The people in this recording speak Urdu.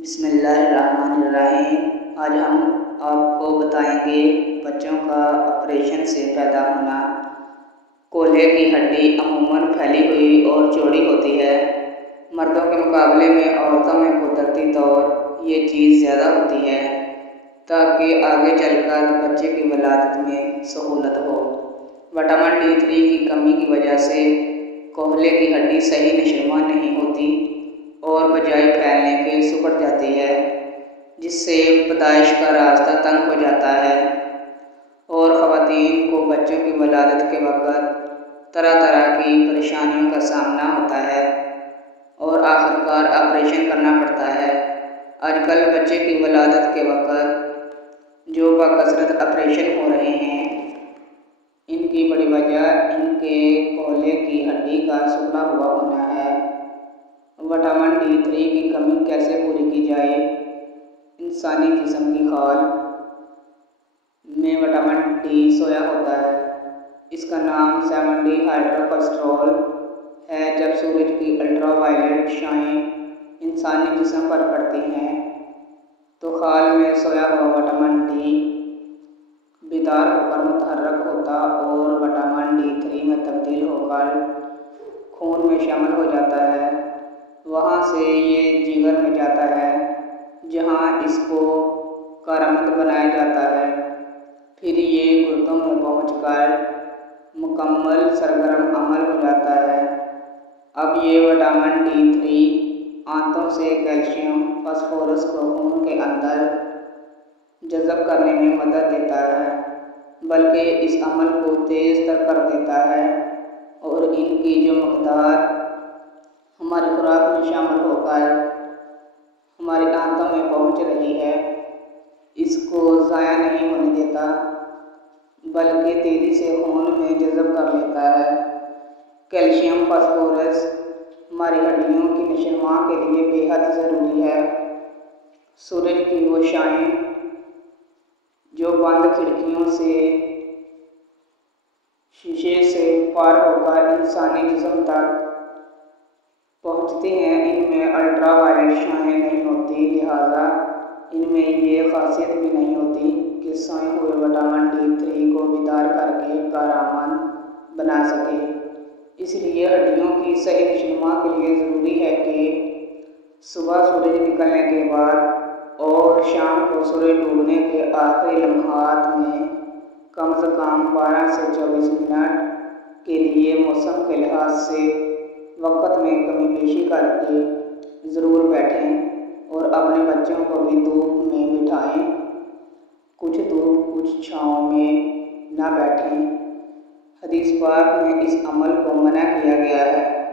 بسم اللہ الرحمن الرحیم۔ آج ہم آپ کو بتائیں گے بچوں کا آپریشن سے پیدا ہونا۔ کولے کی ہڈی عموماً پھیلی ہوئی اور چوڑی ہوتی ہے۔ مردوں کے مقابلے میں عورتوں میں قدرتی طور یہ چیز زیادہ ہوتی ہے تاکہ آگے چل کر بچے کی ولادت میں سہولت ہو۔ وٹامن D3 کی کمی کی وجہ سے کولے کی ہڈی صحیح نشوونما نہیں ہوتی اور بجائے پھیلنے کے سکڑ جاتی ہے، جس سے پیدائش کا راستہ تنگ ہو جاتا ہے اور خواتین کو بچوں کی ولادت کے وقت طرح طرح کی پریشانیوں کا سامنا ہوتا ہے اور آخرکار آپریشن کرنا پڑتا ہے۔ آج کل بچے کی ولادت کے وقت جو بکثرت آپریشن ہو رہے ہیں، ان کی بڑی وجہ ان کے کولے کی ہڈی کا سکڑا ہوا ہونا ہے۔ وٹامن D3 کی کمی کیسے پوری کی جائے؟ انسانی جسم کی خال میں وٹامن D سویا ہوتا ہے۔ اس کا نام 7D ہائیڈروکولسٹرول ہے۔ جب سورج کی الٹرا وائلیٹ شعاعیں انسانی جسم پر پڑتی ہیں تو خال میں سویا ہوا وٹامن D بیدار ہو کر متحرک ہوتا اور وٹامن D3 میں تبدیل ہو کر خون میں شامل ہو جاتا ہے۔ وہاں سے یہ جگر میں جاتا ہے، جہاں اس کو کارآمد بنایا جاتا ہے۔ پھر یہ گردوں میں پہنچ کر مکمل سرگرم عمل ہو جاتا ہے۔ اب یہ وٹامن D3 آنتوں سے کیلشیم فاسفورس کو خون کے اندر جذب کرنے میں مدد دیتا ہے، بلکہ اس عمل کو تیز تر کر دیتا ہے اور ان کی جو مقدار ہماری خوراک میں شامل ہو کر ہماری آنتوں میں پہنچ رہی ہے، اس کو ضائع نہیں ہونے دیتا بلکہ تیزی سے خون میں جذب کر لیتا ہے۔ کیلشیم فاسفورس ہماری ہڈیوں کی نشوونما کے لیے بے حد ضروری ہے۔ سورج کی وہ شعاعیں جو بند کھڑکیوں سے شیشے سے پار ہو کر انسانی جسم تک پہنچتی ہیں، ان میں الٹرا وائلیٹ شعاعیں نہیں ہوتی، لہٰذا ان میں یہ خاصیت بھی نہیں ہوتی کہ سوئے ہوئے وٹامن D3 کو بیدار کر کے کارآمد بنا سکے۔ اس لیے ہڈیوں کی صحیح نشوونما کے لیے ضروری ہے کہ صبح سورج نکلنے کے بعد اور شام کو سورج ڈوبنے کے آخری لمحات میں کم از کم 12 سے 24 منٹ کے لیے موسم کے لحاظ سے وقت میں کمی بیشی کر کے ضرور بیٹھیں اور اپنے بچوں کو بھی دھوپ میں بٹھائیں۔ کچھ دھوپ کچھ چھاؤں میں نہ بیٹھیں۔ حدیث پاک میں اس عمل کو منع کیا گیا ہے۔